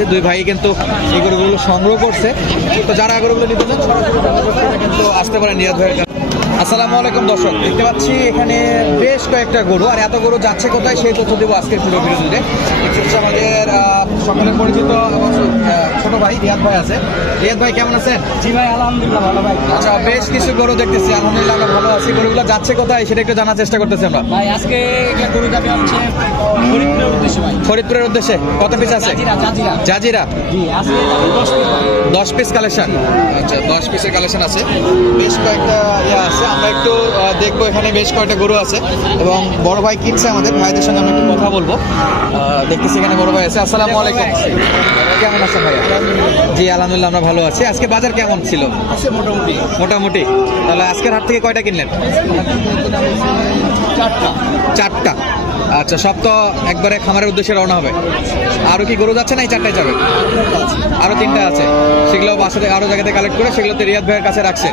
আছে, দুই ভাই কিন্তু এগুলো সংগ্রহ করছে। তো যারা গরুগুলো নিতে চান কিন্তু আসতে পারে নিয়াদ ভাইয়ের আসসালামু আলাইকুম দর্শক দেখতে পাচ্ছি এখানে বেশ কয়েকটা গরু। আর এত গরু যাচ্ছে কোথায় সেই তথ্য দেবো আজকের পুরো দেখতে হচ্ছে আমাদের সকলের পরিচিত ছোট ভাই রিয়াদ ভাই আছে। রিয়াদ ভাই কেমন আছেন? জি ভাই আলহামদুলিল্লাহ ভালো ভাই। আচ্ছা বেশ কিছু গরু দেখতেছি আলহামদুলিল্লাহ আমরা ভালো আছি। গরুগুলো যাচ্ছে কোথায় সেটা একটু জানার চেষ্টা করতেছি আমরা। ভাই আজকে গরু যাবে হচ্ছে ফরিদপুরের উদ্দেশ্যে ভাই। ফরিদপুরের উদ্দেশ্যে কত পিস আছে? জাজিরা জি আজকে দশ পিস কালেকশন আচ্ছা দশ পিসের কালেকশন আছে। বেশ কয়েকটা ইয়ে আছে। আমরা একটু দেখব এখানে বেশ কয়েকটা গরু আছে এবং বড় ভাই কিনছে আমাদের ভাইদের সঙ্গে আমরা একটু কথা বলব। দেখতেছি এখানে বড় ভাই আছে। আসসালামু আলাইকুম। কেমন আছেন ভাই জি আলহামদুলিল্লাহ আমরা ভালো আছি। আজকে বাজার কেমন ছিল? মোটামুটি। মোটামুটি। তাহলে আজকের হাট থেকে কয়টা কিনলেন? চারটা। চারটা। আচ্ছা সব তো একবারে খামারের উদ্দেশ্যে রওনা হবে। আরও কি গরু যাচ্ছে না এই চারটায় যাবে? আরও তিনটা আছে। সেগুলো বাসাতে আরও জায়গাতে কালেক্ট করে সেগুলোতে রিয়াদ ভাইয়ের কাছে রাখছে।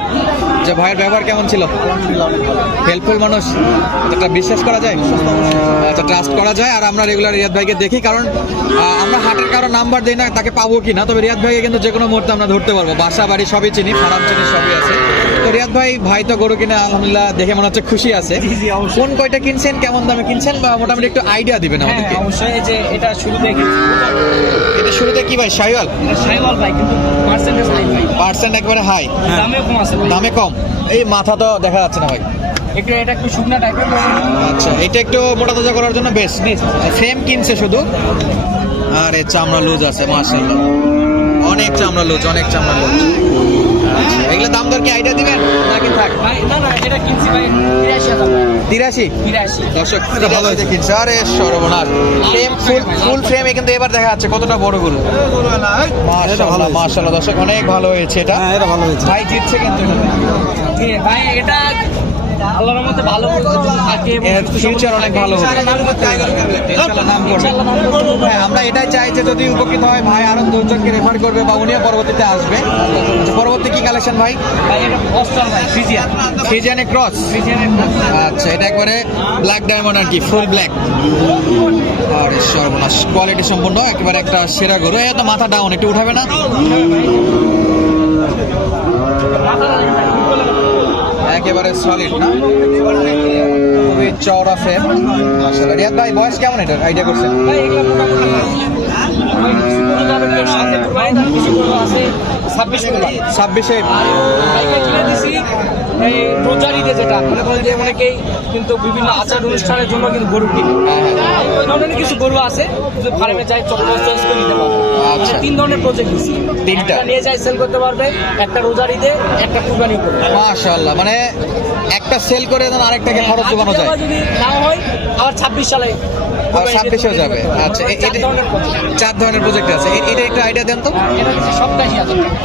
যে ভাইয়ের ব্যবহার কেমন ছিল? হেল্পফুল মানুষ। এটা বিশ্বাস করা যায়? আচ্ছা ট্রাস্ট করা যায়। আর আমরা রেগুলার রিয়াদ ভাইকে দেখি, কারণ আমরা হাটের কারও নাম্বার দিই না, তাকে পাবো কি না তবে রিয়াদ ভাইকে কিন্তু যে কোনো মুহূর্তে আমরা ধরতে পারব। বাসা, বাড়ি সবই চিনি, ফার্ম চিনি সবই আছে। তো রিয়াদ ভাই ভাই তো গরু কিনে আলহামদুলিল্লাহ দেখে মনে হচ্ছে খুশি আছে। কোন কয়টা কিনছেন কেমন দামে কিনছেন বা মোটামুটি একটু আইডিয়া দিবেন হ্যাঁ আমাদেরকে? অবশ্যই যে এটা শুরুতে কিনছি। এটা শুরুতে কি ভাই শাইওয়াল সাইবল ভাই কিন্তু পার্সেন্টেজ হাই ভাই। পার্সেন্ট একবারে হাই দামেও কম আছে দামে কম। এই মাথা তো দেখা যাচ্ছে না ভাই। একটু এটা একটু শুকনা টাইপের আচ্ছা এটা একটু মোটা তাজা করার জন্য Best। ফ্রেম কিনছে শুধু। আর এ চামড়া লুজ আছে মার্শাল্লাহ অনেক চামড়া লোচ অনেক চামড়া লুজ। আচ্ছা এগুলো দাম দর কি আইডিয়া দিবেন? নাকি থাক? ভাই না না এটা কিনছি ভাই তিরাশি দর্শক ভালো হয়েছে কিনছে। আরে সর্বনাশ। ফ্রেম ফুল ফুল ফ্রেমে কিন্তু এবার দেখা যাচ্ছে কতটা বড় গরু। মাশাআল্লাহ মাশাআল্লাহ দর্শক অনেক ভালো হয়েছে এটা। হ্যাঁ এটা ভালো হয়েছে। ভাই জিতছে কিন্তু। ভাই এটা আল্লাহর মধ্যে ভালো থাকে এর ফিউচার অনেক ভালো হবে। হ্যাঁ, আমরা এটাই চাই যে যদি উপকৃত হয় ভাই আরও দুজনকে রেফার করবে বা উনিও পরবর্তীতে আসবে। পরবর্তী কি কালেকশন ভাই? ফ্রিজিয়ান ফিজিয়ানে ক্রস আচ্ছা এটা একবারে ব্ল্যাক ডায়মন্ড আর কি ফুল ব্ল্যাক আর সর্বনাশ কোয়ালিটি সম্পূর্ণ একেবারে একটা সেরা গরু। এই তো মাথা ডাউন একটু উঠাবে না? একেবারে সলিড না? খুবই চওড়া ফ্রেম রিয়াদ ভাই বয়স কেমন এটা? আইডিয়া করছেন? ছাব্বিশ যেটা মনে করেন যে অনেকেই কিন্তু বিভিন্ন আচার অনুষ্ঠানের জন্য কিন্তু গরু কিনে। ওই ধরনের কিছু গরু আছে যে ফার্মে যাই চক্র চয়েস করে নিতে পারবে। আচ্ছা। তিন ধরনের প্রজেক্ট দিছি। তিনটা? নিয়ে যাই সেল করতে পারবে একটা রোজারিতে একটা কুরবানি করবে মাশাআল্লাহ মানে একটা সেল করে দেন আরেকটাকে খরচ জোগানো যায়। যদি না হয় আবার ছাব্বিশ সালে ছাব্বিশেও যাবে। আচ্ছা এ- চার ধরনের প্রজেক্ট আছে। এটা একটু আইডিয়া দেন তো।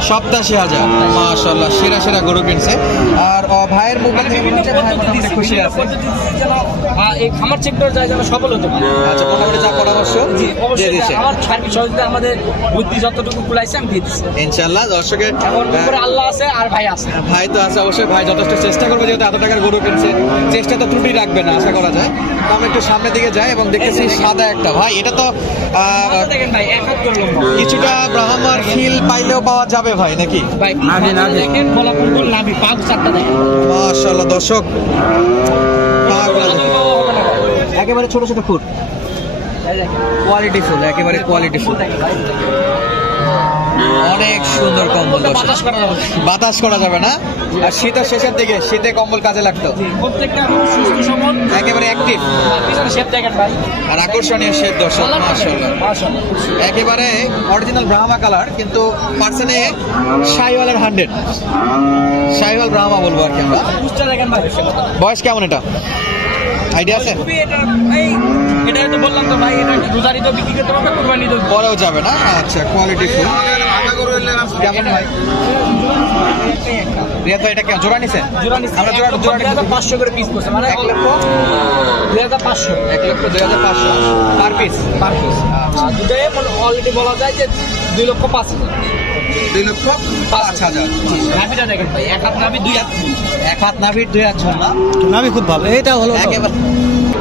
সপ্তাশি হাজার মাশাল্লাহ সেরা সেরা গরু কিনছে। আর ভাইয়ের মুখ মানে থেকে মনে খুশি আছে। আহ, এই খামার সেক্টর যায় যেন সফল হতে পারে। আচ্ছা মোটামুটি যা পরামর্শ জি অবশ্যই আমার সার্বিক সহযোগিতা আমাদের বুদ্ধি যতটুকু কুলাইছে আমি দিয়ে দিচ্ছি। ইনশাল্লাহ দর্শকের উপরে আল্লাহ আছে আর ভাই আছে। ভাই তো আছে অবশ্যই ভাই যথেষ্ট চেষ্টা করবে যেহেতু এত টাকার গরু কিনছে। চেষ্টা তো ত্রুটি রাখবে না আশা করা যায়। তো আমরা একটু সামনের দিকে যাই এবং দেখতেছি সাদা একটা। ভাই এটা তো দেখেন ভাই এক হাত করে কিছুটা ব্রাহ্মার খিল পাইলেও পাওয়া যাবে ভাই নাকি? ভাই। দেখেন বলা নাভি পাক চারটা দেখেন। দর্শক একেবারে ছোট ছোট ফুট কোয়ালিটি ফুল একেবারে কোয়ালিটি ফুল। অনেক সুন্দর কম্বল বাতাস করা যাবে না। বাতাস করা যাবে না। আর শীতের শেষের দিকে শীতে কম্বল কাজে লাগতো। একেবারে অ্যাক্টিভ আর আকর্ষণীয় শেপ দর্শক। একেবারে অরিজিনাল ব্রাহ্মা কালার কিন্তু পার্সেনে শাহিওয়ালের হান্ড্রেড শাহিওয়াল ব্রাহ্মা বলব আর কি আমরা। বয়স কেমন এটা? আইডিয়া আছে? খুবই এটা এই তো বললাম তো ভাই এটা রোজারি তো বিক্রি করতে পারবে কুরবানি তো পরেও যাবে না? আচ্ছা কোয়ালিটি ফুল কেমন ভাই রিয়াদ ভাই এটা কেমন? জোড়া নিছেন জোড়া নিচ্ছি আমরা জোড়া জোড়া দুই হাজার পাঁচশো করে পিস করছে মানে এক লক্ষ? দুই হাজার পাঁচশো। এক লক্ষ দুই হাজার পাঁচশো। পার পিস পার পিস দুটাই অলরেডি বলা যায় যে দুই লক্ষ পাঁচ হাজার। দুই লক্ষ পাঁচ হাজার। নাভিটা দেখেন ভাই এক হাত নাভি দুই হাত এক হাত নাভির দুই হাত ঝর্ণা নামি খুব ভালো এটা হলো একেবারে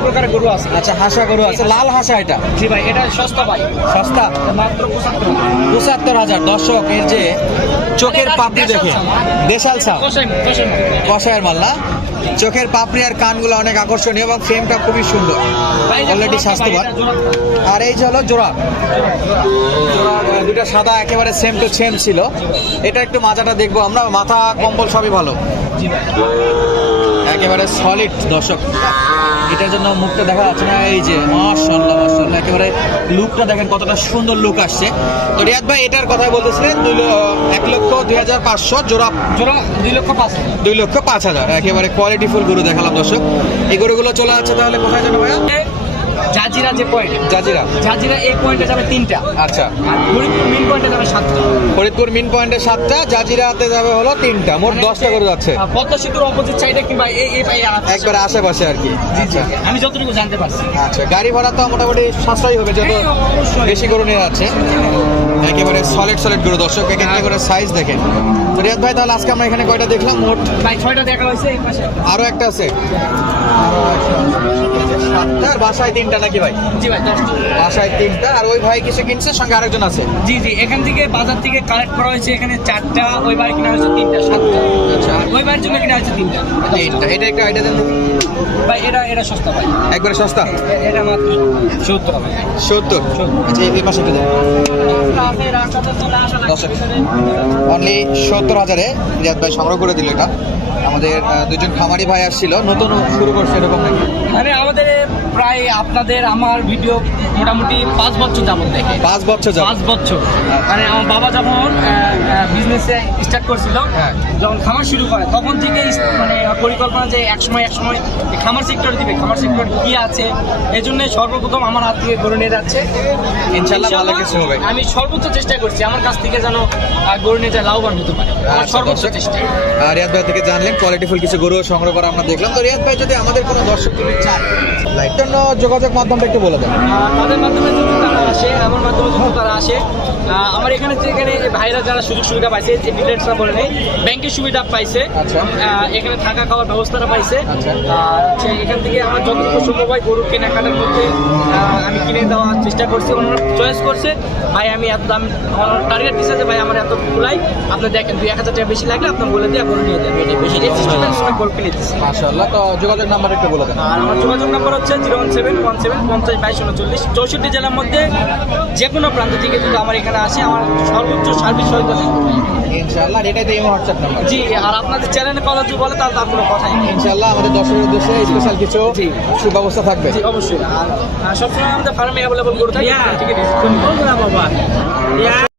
প্রকারের গরু আছে। আচ্ছা হাসা গরু আছে লাল হাসা এটা? জি ভাই এটা সস্তা ভাই। সস্তা? মাত্র পঁচাত্তর হাজার। দর্শক এর যে চোখের পাপড়ি দেখে। দেশাল ছাপ কষাই কষাই কষায়ের মাল না? চোখের পাপড়ি আর কানগুলো অনেক আকর্ষণীয় এবং ফ্রেমটা খুবই সুন্দর। অলরেডি স্বাস্থ্যবান। আর এই যে হলো জোড়া। দুটা সাদা একেবারে সেম টু সেম ছিল। এটা একটু মাথাটা দেখব আমরা। মাথা কম্বল সবই ভালো। একেবারে সলিড দর্শক। এটার জন্য মুখটা দেখা যাচ্ছে না। এই যে মাশাল্লাহ মাশাল্লাহ একেবারে লুকটা দেখেন কতটা সুন্দর লুক আসছে। তো রিয়াদ ভাই এটার কথা বলতেছিলেন দুই এক লক্ষ দুই হাজার পাঁচশো জোড়া। জোড়া দুই লক্ষ পাঁচ দুই লক্ষ পাঁচ হাজার একেবারে কোয়ালিটি ফুল গরু দেখালাম দর্শক। এই গরুগুলো চলে যাচ্ছে তাহলে কোথায় যাবে ভাইয়া? জাজিরা যে পয়েন্ট জাজিরা। জাজিরা এই পয়েন্টে যাবে তিনটা। আচ্ছা। আর ফরিদপুর মেন পয়েন্টে যাবে সাতটা। ফরিদপুর মিন পয়েন্টে সাতটা জাজিরাতে যাবে হলো তিনটা। মোট দশটা গরু যাচ্ছে। পদ্মা সেতুর অপোজিট সাইডে কিংবা এই এই একবারে আশেপাশে আর কি। জি আমি যতটুকু জানতে পারছি। আচ্ছা গাড়ি ভাড়া তো মোটামুটি সাশ্রয়ী হবে যত হ্যাঁ, বেশি গরু নিয়ে যাচ্ছে একেবারে সলিড সলিড গরু। দর্শক এক একটা করে সাইজ দেখেন। তো রিয়াদ ভাই তাহলে আজকে আমরা এখানে কয়টা দেখলাম? মোট ভাই ছয়টা দেখা হয়েছে এই পাশে। আরও একটা আছে। আরও সাতটা বাসায় তিনটা নাকি ভাই? জি ভাই দশটা। বাসায় তিনটা। আর ওই ভাই কিছু কিনছে? সঙ্গে আরেকজন আছে। জি জি এখান থেকে বাজার থেকে কালেক্ট করা হয়েছে এখানে চারটা ওই বাড়ি কিনা হয়েছে তিনটা সাতটা। আচ্ছা। ওই বাড়ির জন্য কিনা হয়েছে তিনটা। তিনটা এটা একটা আইডিয়া দেন। ভাই এটা এটা সস্তা ভাই। একবারে সস্তা? এটা মাত্র সত্তর ভাই সত্তর? আচ্ছা এই পাশে আসা দশ অনলি সত্তর হাজারে রিয়াদ ভাই সংগ্রহ করে দিল এটা। আমাদের দুজন খামারি ভাই আসছিল। নতুন শুরু করছে এরকম নাকি? মানে আমাদের প্রায় আপনাদের আমার ভিডিও মোটামুটি পাঁচ বছর যাবত দেখে। পাঁচ বছর পাঁচ বছর। মানে আমার বাবা যখন বিজনেসে স্টার্ট করছিল হ্যাঁ। যখন খামার শুরু করে তখন থেকে মানে পরিকল্পনা যে এক সময় এক সময় খামার সেক্টর দিবে খামার সেক্টর কি আছে এই জন্য সর্বপ্রথম আমার হাত থেকে গড়ে নিয়ে যাচ্ছে। ইনশাল্লাহ ভালো কিছু হবে। আমি সর্বোচ্চ চেষ্টা করছি আমার কাছ থেকে যেন গড়ে নিয়ে যায় লাভবান হতে পারে। আচ্ছা, সর্বোচ্চ। চেষ্টা। আর রিয়াদ ভাই থেকে জানলেন কোয়ালিটিফুল কিছু গরু সংগ্রহ করা আমরা দেখলাম। তো রিয়াদ ভাই যদি আমাদের কোনো দর্শক তুমি লাইট জন্য যোগাযোগ মাধ্যমটা একটু বলে দেন। তাদের মাধ্যমে যদি তারা আসে আমার মাধ্যমে যদি তারা আসে আমার এখানে যে এখানে ভাইরা যারা সুযোগ সুবিধা পাইছে যে ডিটেলসটা বলে নেই ব্যাংকের সুবিধা পাইছে আচ্ছা। এখানে থাকা খাওয়ার ব্যবস্থাটা পাইছে। আচ্ছা। আর হচ্ছে এখান থেকে আমার যতটুকু সম্ভব হয় গরু কেনাকাটার মধ্যে আমি কিনে দেওয়ার চেষ্টা করছি ওনারা চয়েস করছে। ভাই আমি এত দাম টার্গেট দিচ্ছে যে ভাই আমার এত কুলাই আপনি দেখেন দুই এক হাজার টাকা বেশি লাগলে আপনি বলে দিয়ে গরু নিয়ে এটা বেশি। এই সিস্টেমে গরু কিনে দিচ্ছি মাশাআল্লাহ। তো যোগাযোগ নাম্বার একটু বলে দেন। আর আমার যোগাযোগ নাম্বার হচ্ছে zero one seven one seven পঞ্চাশ বাইশ উনচল্লিশ। চৌষট্টি জেলার মধ্যে যে কোনো প্রান্ত থেকে যদি আমার এখানে আসে। আমার সর্বোচ্চ সার্ভিস সহায়তা দেবে ইনশাআল্লাহ এটাই তো এই হোয়াটসঅ্যাপ নাম্বার জি আর আপনাদের চ্যানেলে কথা যদি বলে তাহলে তার কোনো কথাই নেই। ইনশাআল্লাহ আমাদের দর্শকের উদ্দেশ্যে স্পেশাল কিছু। সুব্যবস্থা থাকবে। জি অবশ্যই। আর আর সবসময় আমাদের ফার্মে অ্যাভেলেবল করে থাকি? করে নিতে পারেন।